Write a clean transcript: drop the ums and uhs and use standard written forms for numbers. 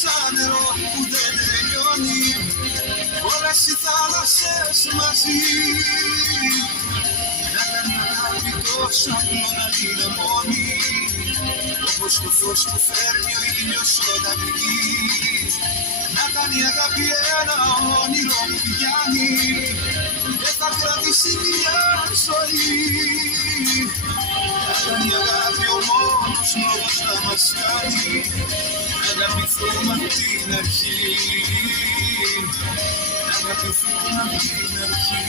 σαν νερό που δεν τελειώνει, όλες οι θάλασσες μαζί. Να κάνει αγάπη τόσο απλό να είναι μόνη, όπως το φως που φέρνει ο ήλιος όταν βγει. Να κάνει αγάπη ένα όνειρο που πιάνει και θα κρατήσει μια ζωή. Να κάνει αγάπη ο μόνος λόγος να μας κάνει να αγαπηθούμε απ' την αρχή. Να αγαπηθούμε απ' την αρχή.